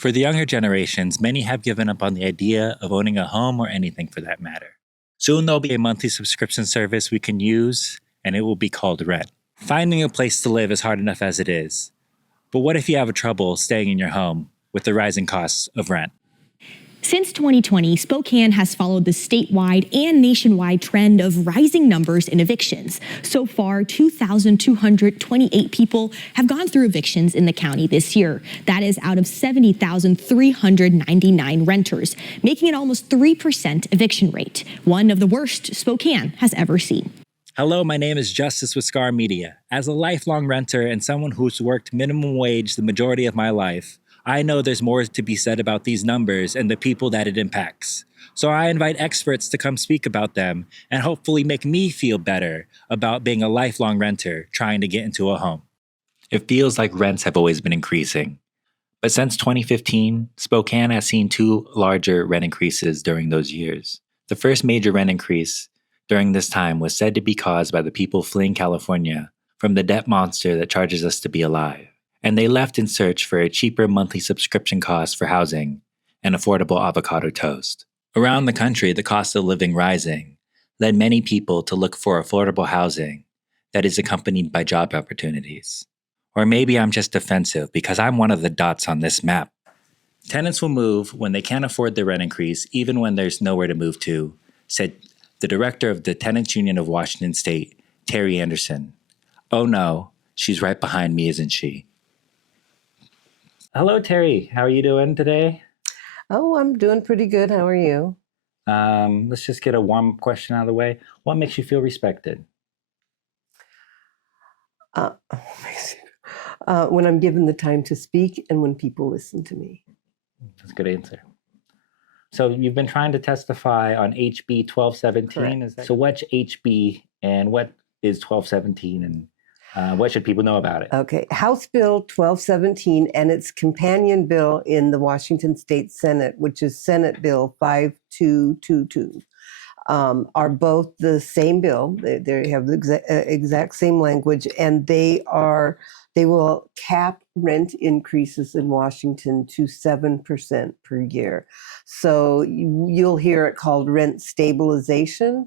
For the younger generations, many have given up on the idea of owning a home or anything for that matter. Soon there'll be a monthly subscription service we can use, and it will be called rent. Finding a place to live is hard enough as it is. But what if you have trouble staying in your home with the rising costs of rent? Since 2020, Spokane has followed the statewide and nationwide trend of rising numbers in evictions. So far, 2,228 people have gone through evictions in the county this year. That is out of 70,399 renters, making it almost 3% eviction rate, one of the worst Spokane has ever seen. Hello, my name is Justice with Scar Media. As a lifelong renter and someone who's worked minimum wage the majority of my life, I know there's more to be said about these numbers and the people that it impacts. So I invite experts to come speak about them and hopefully make me feel better about being a lifelong renter trying to get into a home. It feels like rents have always been increasing. But since 2015, Spokane has seen two larger rent increases during those years. The first major rent increase during this time was said to be caused by the people fleeing California from the debt monster that charges us to be alive. And they left in search for a cheaper monthly subscription cost for housing and affordable avocado toast. Around the country, the cost of living rising led many people to look for affordable housing that is accompanied by job opportunities. Or maybe I'm just defensive because I'm one of the dots on this map. Tenants will move when they can't afford the rent increase, even when there's nowhere to move to, said the director of the Tenants Union of Washington State, Terri Anderson. Oh no, she's right behind me, isn't she? Hello, Terri. How are you doing today? Oh, I'm doing pretty good. How are you? Let's just get a warm question out of the way. What makes you feel respected? When I'm given the time to speak and when people listen to me. That's a good answer. So you've been trying to testify on HB 1217. So what's HB and what is 1217 and what should people know about it? Okay, House Bill 1217 and its companion bill in the Washington State Senate, which is Senate Bill 5222, are both the same bill. They have the exact same language, and they will cap rent increases in Washington to 7% per year. So you'll hear it called rent stabilization,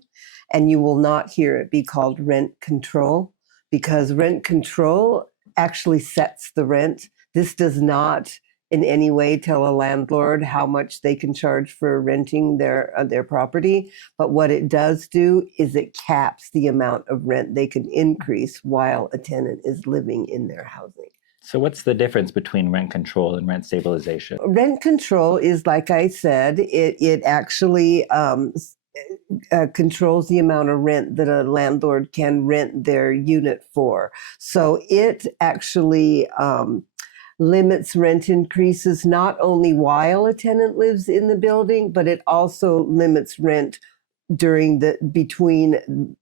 and you will not hear it be called rent control, because rent control actually sets the rent. This does not in any way tell a landlord how much they can charge for renting their property. But what it does do is it caps the amount of rent they can increase while a tenant is living in their housing. So what's the difference between rent control and rent stabilization? Rent control is, like I said, it actually controls the amount of rent that a landlord can rent their unit for. So it actually limits rent increases not only while a tenant lives in the building, but it also limits rent between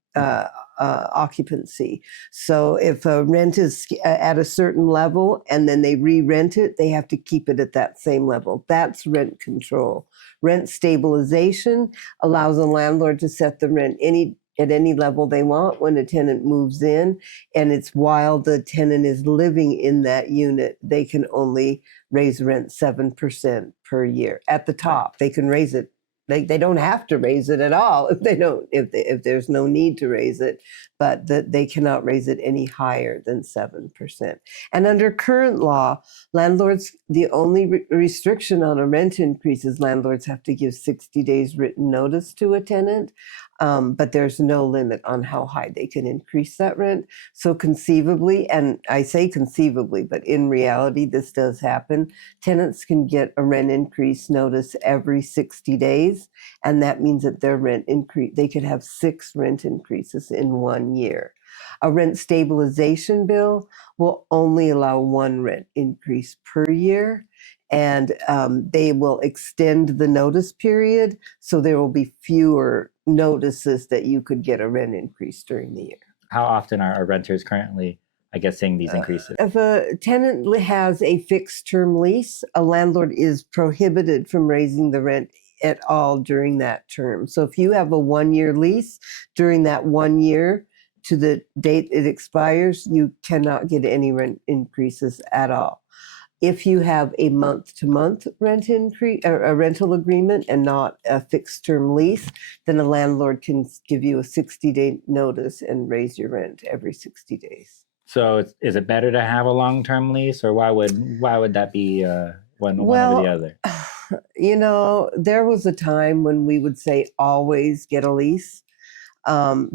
occupancy. So if a rent is at a certain level and then they re-rent it, they have to keep it at that same level. That's rent control. Rent stabilization allows a landlord to set the rent at any level they want when a tenant moves in, and it's while the tenant is living in that unit, they can only raise rent 7% per year. At the top, they can raise it. They don't have to raise it at all if there's no need to raise it, but they cannot raise it any higher than 7%. And under current law, landlords, the only restriction on a rent increase is landlords have to give 60 days written notice to a tenant, but there's no limit on how high they can increase that rent. So conceivably, and I say conceivably, but in reality, this does happen, tenants can get a rent increase notice every 60 days. And that means that their rent increase, they could have 6 rent increases in 1 year. A rent stabilization bill will only allow 1 rent increase per year, and they will extend the notice period, so there will be fewer notices that you could get a rent increase during the year. How often are renters currently, seeing these increases? If a tenant has a fixed term lease, a landlord is prohibited from raising the rent at all during that term. So if you have a 1-year lease, during that 1 year to the date it expires, you cannot get any rent increases at all. If you have a month-to-month rent increase or a rental agreement and not a fixed term lease, then a landlord can give you a 60-day notice and raise your rent every 60 days. So is it better to have a long-term lease, or why would that be one over the other? You know, there was a time when we would say always get a lease.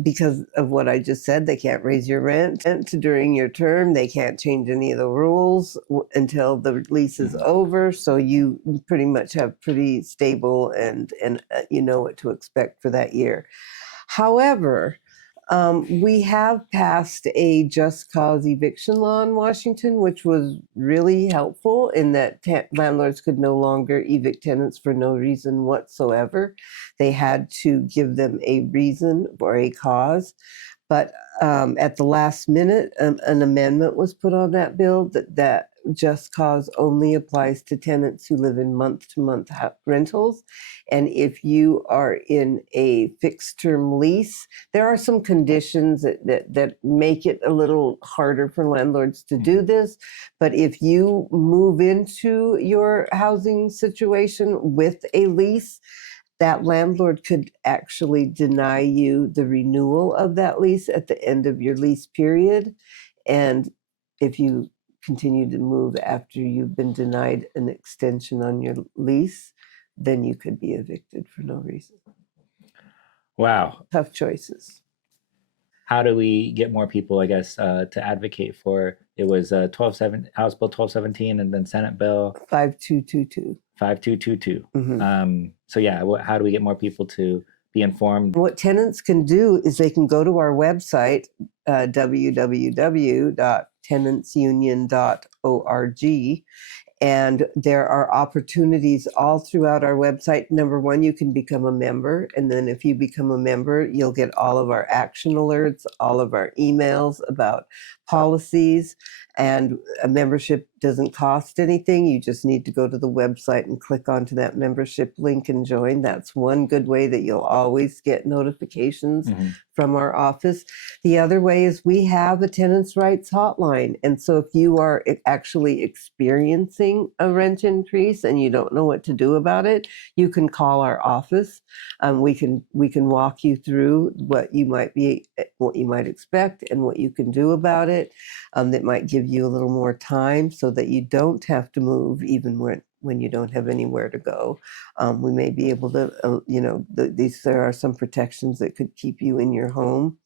Because of what I just said, they can't raise your rent during your term. They can't change any of the rules until the lease is over. So you pretty much have pretty stable and you know what to expect for that year. However, we have passed a just cause eviction law in Washington, which was really helpful in that landlords could no longer evict tenants for no reason whatsoever. They had to give them a reason or a cause. But at the last minute, an amendment was put on that bill that just cause only applies to tenants who live in month-to-month rentals. And if you are in a fixed term lease, there are some conditions that make it a little harder for landlords to do this. But if you move into your housing situation with a lease, that landlord could actually deny you the renewal of that lease at the end of your lease period. And if you continue to move after you've been denied an extension on your lease, then you could be evicted for no reason. Wow. Tough choices. How do we get more people, I guess, to advocate for, it was House Bill 1217 and then Senate Bill 5222. 5222. Mhm. So yeah, how do we get more people to be informed? What tenants can do is they can go to our website, www.tenantsunion.org, and there are opportunities all throughout our website. Number one, you can become a member. And then if you become a member, you'll get all of our action alerts, all of our emails about policies. And a membership doesn't cost anything. You just need to go to the website and click onto that membership link and join. That's one good way that you'll always get notifications from our office. The other way is we have a tenants' rights hotline. And so if you are actually experiencing a rent increase and you don't know what to do about it, you can call our office. We can walk you through what you might expect and what you can do about it. That might give you a little more time so that you don't have to move even when you don't have anywhere to go. We may be able to, there are some protections that could keep you in your home.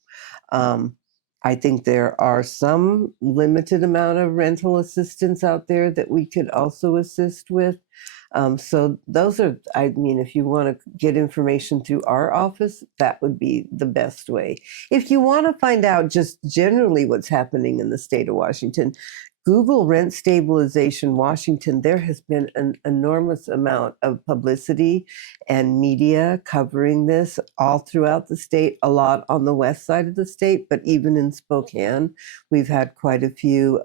I think there are some limited amount of rental assistance out there that we could also assist with. So those are, if you want to get information through our office, that would be the best way. If you want to find out just generally what's happening in the state of Washington, Google Rent Stabilization Washington. There has been an enormous amount of publicity and media covering this all throughout the state, a lot on the west side of the state, but even in Spokane, we've had quite a few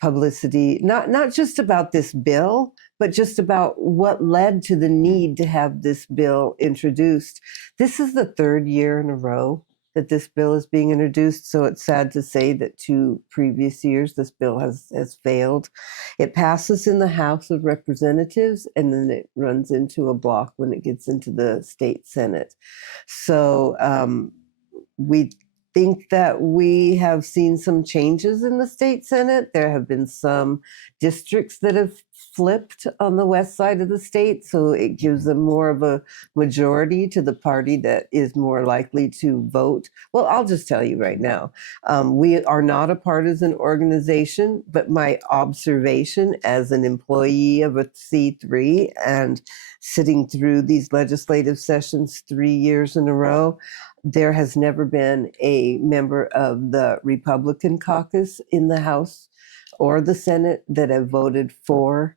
publicity, not just about this bill, but just about what led to the need to have this bill introduced. This is the third year in a row that this bill is being introduced, so it's sad to say that 2 previous years this bill has failed. It passes in the House of Representatives, and then it runs into a block when it gets into the state Senate. So we think that we have seen some changes in the state Senate. There have been some districts that have flipped on the west side of the state, so it gives them more of a majority to the party that is more likely to vote. Well, I'll just tell you right now, we are not a partisan organization, but my observation as an employee of a C3 and sitting through these legislative sessions 3 years in a row, there has never been a member of the Republican caucus in the House or the Senate that have voted for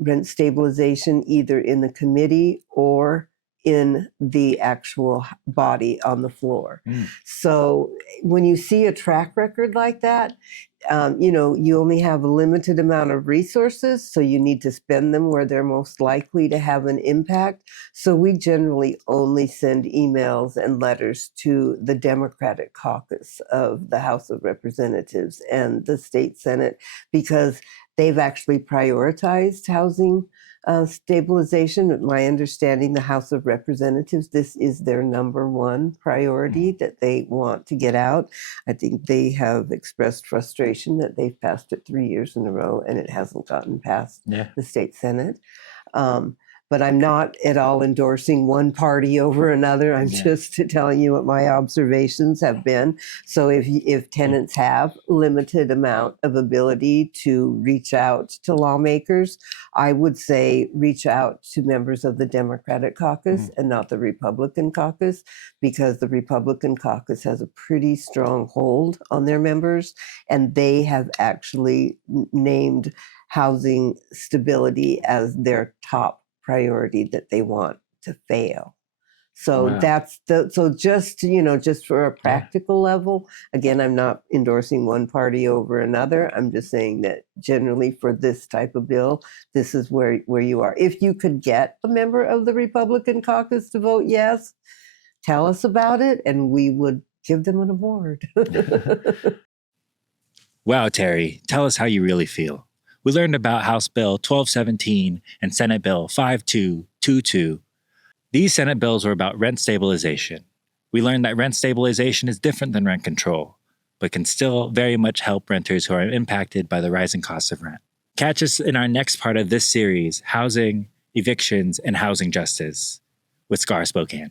rent stabilization, either in the committee or in the actual body on the floor. So when you see a track record like that, you only have a limited amount of resources, so you need to spend them where they're most likely to have an impact. So we generally only send emails and letters to the Democratic caucus of the House of Representatives and the state Senate, because They've actually prioritized housing stabilization. My understanding, the House of Representatives, this is their number one priority that they want to get out. I think they have expressed frustration that they've passed it 3 years in a row and it hasn't gotten past the state Senate. But I'm not at all endorsing one party over another. I'm just telling you what my observations have been. So if tenants have limited amount of ability to reach out to lawmakers, I would say reach out to members of the Democratic caucus and not the Republican caucus, because the Republican caucus has a pretty strong hold on their members, and they have actually named housing stability as their top priority that they want to fail. So that's just for a practical level. Again, I'm not endorsing one party over another. I'm just saying that generally for this type of bill, this is where you are. If you could get a member of the Republican caucus to vote yes, tell us about it and we would give them an award. Wow, Terri, tell us how you really feel. We learned about House Bill 1217 and Senate Bill 5222. These Senate bills were about rent stabilization. We learned that rent stabilization is different than rent control, but can still very much help renters who are impacted by the rising costs of rent. Catch us in our next part of this series, Housing, Evictions, and Housing Justice, with SCAR Spokane.